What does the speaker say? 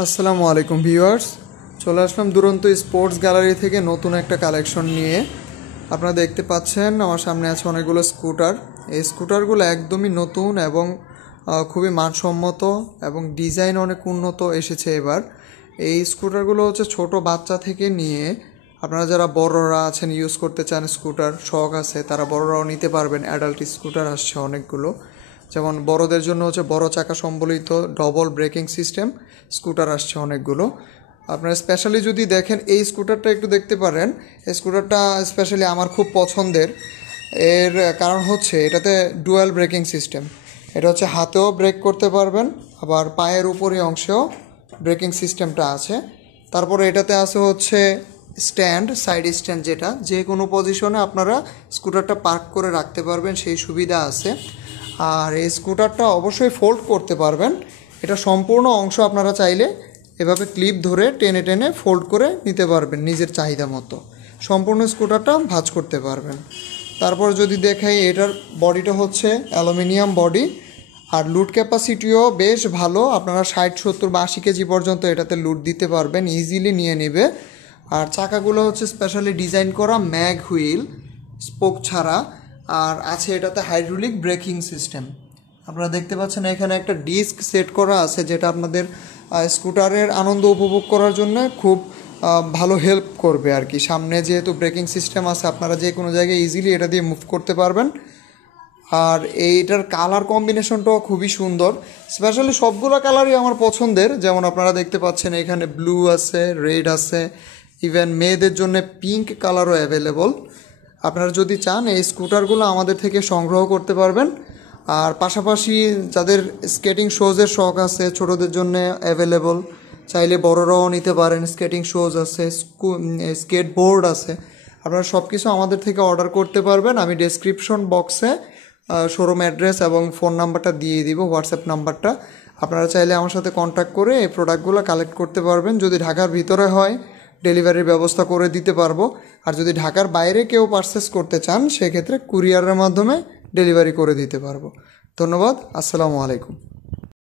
আসসালামু আলাইকুম ভিউয়ার্স, চলে আসলাম দুরন্ত স্পোর্টস গ্যালারি থেকে নতুন একটা কালেকশন নিয়ে। আপনারা দেখতে পাচ্ছেন আমার সামনে আছে অনেকগুলো স্কুটার। এই স্কুটারগুলো একদমই নতুন এবং খুবই মানসম্মত এবং ডিজাইন অনেক উন্নত এসেছে এবার। এই স্কুটারগুলো হচ্ছে ছোট বাচ্চা থেকে নিয়ে আপনারা যারা বড়রা আছেন, ইউজ করতে চান, স্কুটার শখ আছে, তারা বড়রাও নিতে পারবেন। অ্যাডাল্ট স্কুটার আসছে অনেকগুলো, যেমন বড়দের জন্য হচ্ছে বড় চাকা সম্বলিত ডবল ব্রেকিং সিস্টেম স্কুটার আসছে অনেকগুলো। আপনারা স্পেশালি যদি দেখেন এই স্কুটারটা একটু দেখতে পারেন। এই স্কুটারটা স্পেশালি আমার খুব পছন্দের। এর কারণ হচ্ছে এটাতে ডুয়াল ব্রেকিং সিস্টেম। এটা হচ্ছে হাতেও ব্রেক করতে পারবেন, আবার পায়ের উপরে অংশেও ব্রেকিং সিস্টেমটা আছে। তারপরে এটাতে আছে হচ্ছে স্ট্যান্ড, সাইড স্ট্যান্ড, যেটা যে কোনো পজিশনে আপনারা স্কুটারটা পার্ক করে রাখতে পারবেন, সেই সুবিধা আছে। আর এই স্কুটারটা অবশ্যই ফোল্ড করতে পারবেন। এটা সম্পূর্ণ অংশ আপনারা চাইলে এভাবে ক্লিপ ধরে টেনে টেনে ফোল্ড করে নিতে পারবেন নিজের চাহিদা মতো। সম্পূর্ণ স্কুটারটা ভাঁজ করতে পারবেন। তারপর যদি দেখাই, এটার বডিটা হচ্ছে অ্যালুমিনিয়াম বডি, আর লুড ক্যাপাসিটিও বেশ ভালো। আপনারা 60, 70 বা 80 কেজি পর্যন্ত এটাতে লুড দিতে পারবেন, ইজিলি নিয়ে নেবে। আর চাকাগুলো হচ্ছে স্পেশালি ডিজাইন করা ম্যাগ হুইল, স্পোক ছাড়া। আর আছে এটাতে হাইড্রোলিক ব্রেকিং সিস্টেম। আপনারা দেখতে পাচ্ছেন এখানে একটা ডিস্ক সেট করা আছে, যেটা আপনাদের স্কুটারের আনন্দ উপভোগ করার জন্য খুব ভালো হেল্প করবে আর কি। সামনে যেহেতু ব্রেকিং সিস্টেম আছে, আপনারা যে কোনো জায়গায় ইজিলি এটা দিয়ে মুভ করতে পারবেন। আর এইটার কালার কম্বিনেশনটাও খুবই সুন্দর। স্পেশালি সবগুলো কালারই আমার পছন্দের। যেমন আপনারা দেখতে পাচ্ছেন এখানে ব্লু আছে, রেড আছে, ইভেন মেয়েদের জন্য পিঙ্ক কালারও অ্যাভেলেবল। আপনারা যদি চান এই স্কুটারগুলো আমাদের থেকে সংগ্রহ করতে পারবেন। আর পাশাপাশি যাদের স্কেটিং শোজের শখ আছে, ছোটদের জন্য অ্যাভেলেবল, চাইলে বড়রাও নিতে পারেন। স্কেটিং শোজ আছে, স্কেটবোর্ড আছে। আপনারা সব কিছু আমাদের থেকে অর্ডার করতে পারবেন। আমি ডেসক্রিপশন বক্সে শোরুম অ্যাড্রেস এবং ফোন নাম্বারটা দিয়ে দিব, হোয়াটসঅ্যাপ নাম্বারটা। আপনারা চাইলে আমার সাথে কন্ট্যাক্ট করে এই প্রোডাক্টগুলো কালেক্ট করতে পারবেন। যদি ঢাকার ভিতরে হয়, ডেলিভারির ব্যবস্থা করে দিতে পারবো। আর যদি ঢাকার বাইরে কেউ পারচেস করতে চান, সেক্ষেত্রে কুরিয়ারের মাধ্যমে ডেলিভারি করে দিতে পারবো। ধন্যবাদ। আসসালামু আলাইকুম।